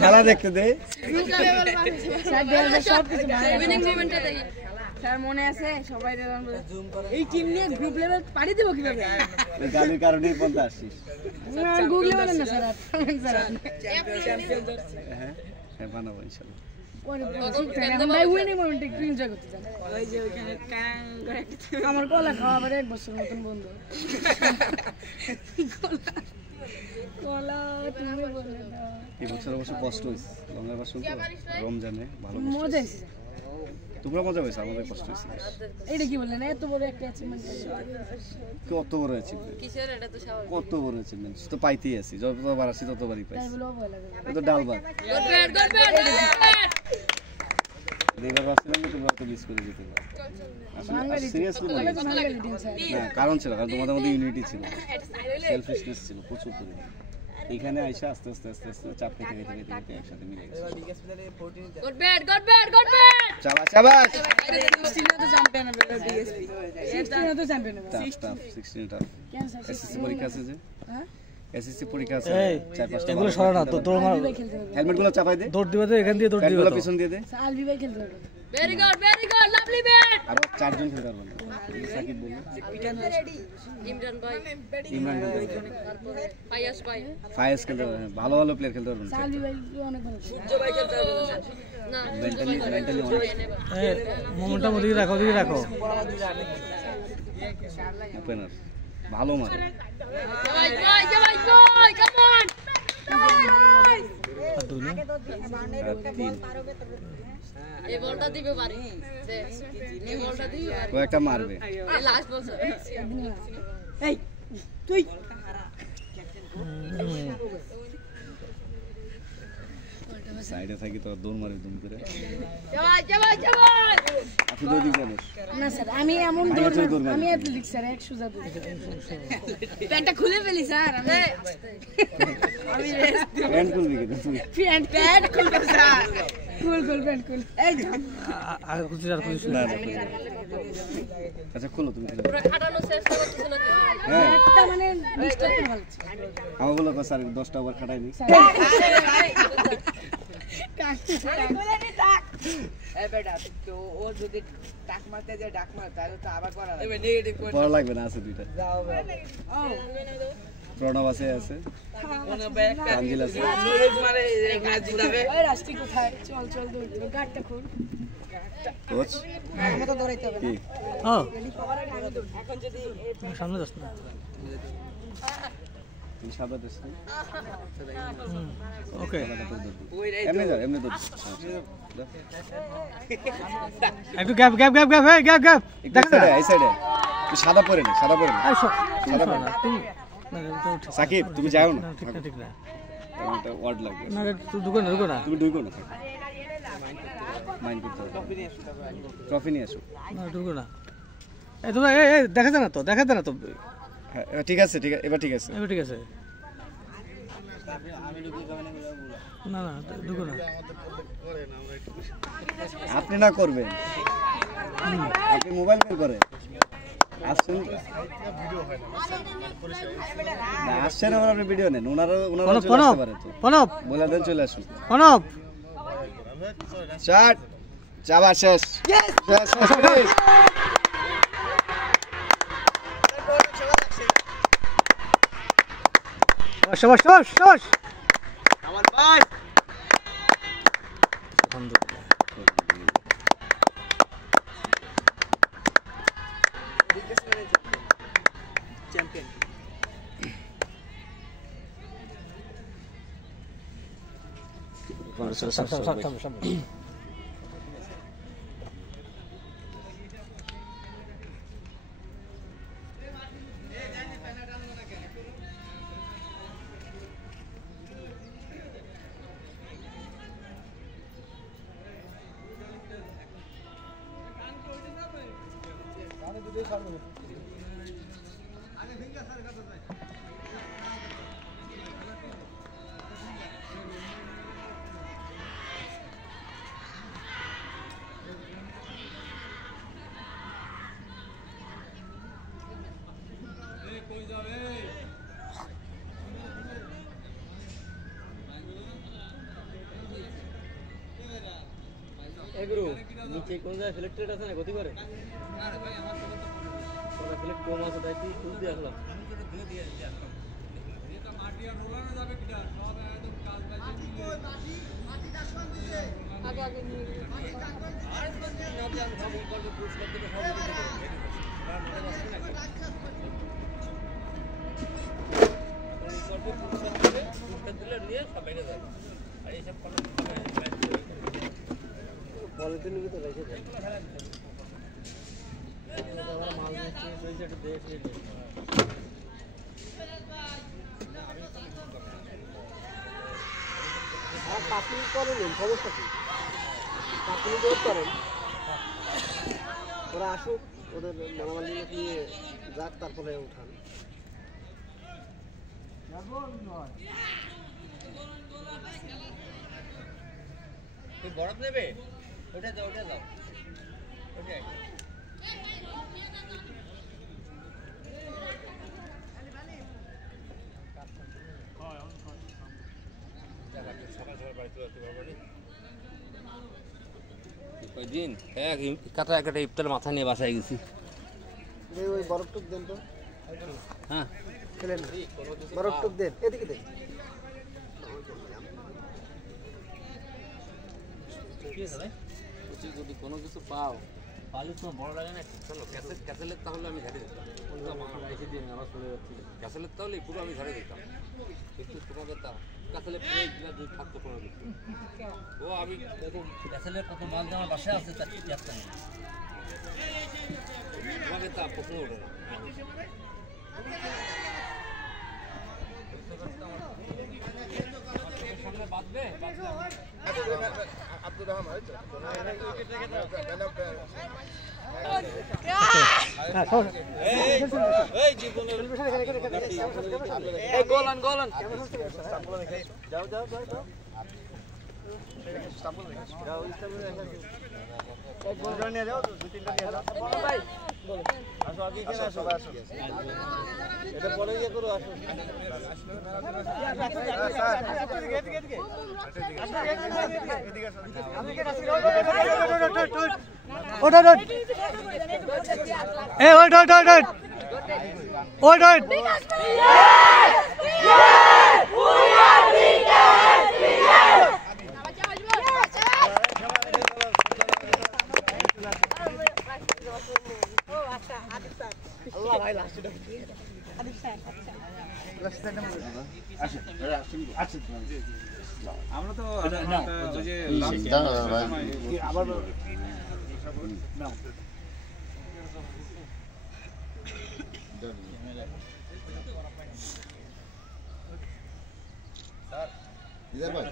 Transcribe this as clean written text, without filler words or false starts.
খেলা দেখতে দে স্যার মনে আছে সবাই এই টিম নিয়ে গ্রুপ লেভেল পারি দেব কিভাবে গালির কারণেই পর্যন্ত আসছিস গুগলে বলেন না স্যার হ্যাঁ বানাবো ইনশাআল্লাহ আমার কলা খাওয়া আবার 1 বছর মতন বন্ধ এই বছর অবশ্য কষ্ট হয়েছে লঙ্গার বাসন তো রমজানে ভালো মজা হয়েছে তোমরা মজা হয়েছে আমাদের কষ্ট হয়েছে এইটা কি বললেন এত বড় একটা অ্যাচিভমেন্ট কত বড় অ্যাচিভমেন্ট কিসের এটা তো স্বাভাবিক কত বড় অ্যাচিভমেন্ট তো পাইতেই আছি যতবার আসি ততবারই পাইছি এটা ডাল ভাত দেখবার পাচ্ছিলাম তোমরা তো মিস করে যেতে আসলে সিরিয়াসলি না কারণ ছিল কারণ তোমাদের মধ্যে ইউনিটি ছিল সেলফিশনেস ছিল প্রচুর পরিমাণে এখানে আইসা আস্তে আস্তে আস্তে আস্তে চাপ থেকে একসাথে মিলে গেছে গুড ব্যাট চালা শাবাশ 16 তো চ্যাম্পিয়ন হবে ডিএসপি 16 তো চ্যাম্পিয়ন হবে 16 টাফ এসএসসি পরীক্ষা আছে যে হ্যাঁ এসএসসি পরীক্ষা আছে 4-5টা এগুলো সরা না তো তোর হেলমেটগুলো চাপাই দে দৌড় দিবে তো এখান দিয়ে দৌড় দিবে হেলমেটগুলো পিছন দিয়ে দে সালভি ভাই খেলতে হবে ভেরি গুড লাভলি ব্যাট আর 4 জন খেলতে পারবে সাকিব বল ইমরান ভাই তারপর ফায়াস খেলতে পারবে ভালো ভালো প্লেয়ার খেলতে পারবে সালভি ভাই অনেক ভালো সূর্য ভাই খেলতে পারবে না মেন্টালি মোমেন্টাম ওদিকে রাখো ওপেনার ভালো মারে ভাই কাম অন আর দুই না এই বলটা দিবে পারি এই বলটা দিবে পারি ও একটা মারবে এই লাস্ট বল এই তুই সাইডে থাকি তো দৌড় মারে দুম করে জবাই আপনি দুই দিক যাবেন না স্যার আমি এমন দৌড় আমি অ্যাথলেটিক স্যার 100 যাব প্যান্টটা খুলে ফেলি স্যার আমি প্যান্ট খুলবি কি তুই প্যান্ট খুলবো স্যার খুল প্যান্ট খুল এই আর কিছু না আচ্ছা খোলো তুমি পুরো খাটানো চেষ্টা করতেছ না হ্যাঁ একটা মানে ডিস্টার্ব ভালো আমি বললাম স্যার 10টা ওভার খাটাইনি ও যদি টাক মারতে যায় ডাক মার তাহলে তো আবার করা লাগবে না আছে দুইটা প্রণব আছে তানজিল আছে ওই রাস্তি কোথায় চল দৌড় গাড়টা খুল কোচ আমরা তো দৌড়াইতে হবে কি হ্যাঁ এখন যদি সামনে যাস না তুমি সাদা ড্রেস ওকে এমনি দৌড় একটু গ্যাপ দেখা এই সাইডে সাদা পরে না তুমি সাকিব তুমি যাও না ঠিক না এটা ওয়ার্ড লাগবে না তুই ঢুকো না তুমি ঢুকো না মাইন্ড করতে হবে ট্রফি নিয়ে আসো না ঢুকো না এই তোমরা এই দেখা যায় না তো হ্যাঁ ঠিক আছে এবার ঠিক আছে না ঢুকো না আপনি না করবেন আপনি মোবাইল বের করে আসছেন আমার আপনি ভিডিও নেন ওনারা চলে আসতে পারে তো প্রণব বলে দেন চলে আসুন প্রণব স্টার্ট যাবা শেষ শাবাশ আমার ভাই সামনে এগুলো নিচে কোন জায়গায় সিলেক্টেড আছে না গতি করে ওরা সিলেক্ট কম আছে তাই তুই তুল দিয়ে আসলাম আগে আগে নিয়ে পলিথিনের ভিতরে রেখে দেয় মাল নিচ্ছে সেই সাইডে দেখে পাঁচমিনিট করেন সমস্যা কি 5 মিনিট ওয়েট করেন ওরা আসুক ওদের মালামাল নিয়ে যাক তারপরে উঠান তুই বরফ নেবে ওটা যাও ওটাই কয়দিন কাটা একটা ইফতার মাথা নিয়ে বাসায় গেছি ওই বরফটুক দেন তো হ্যাঁ খেলেন বরফটুক দেন এদিকে দেন যদি কোনো কিছু পাও পালি তোমার বড় লাগে না চলো ক্যাসেলের তাহলে আমি ঝাড়ি দিতাম ক্যাসেলের তাহলে পুরো আমি ঝাড়ি দিতাম কিন্তু তোমাদের তা ক্যাসেলের পুরো দুধ থাকতো কোনো কিছু ও আমি দেখুন ক্যাসেলের কত মাল আমার বাসায় আছে তার কি একটা নেই তোমাকে তা প্রশ্ন ওঠে না সামনে বাঁধবে আব্দুর রহমান এটা পরে গিয়ে করো আসো আমরা তো ওই যে আবার ইদার ভাই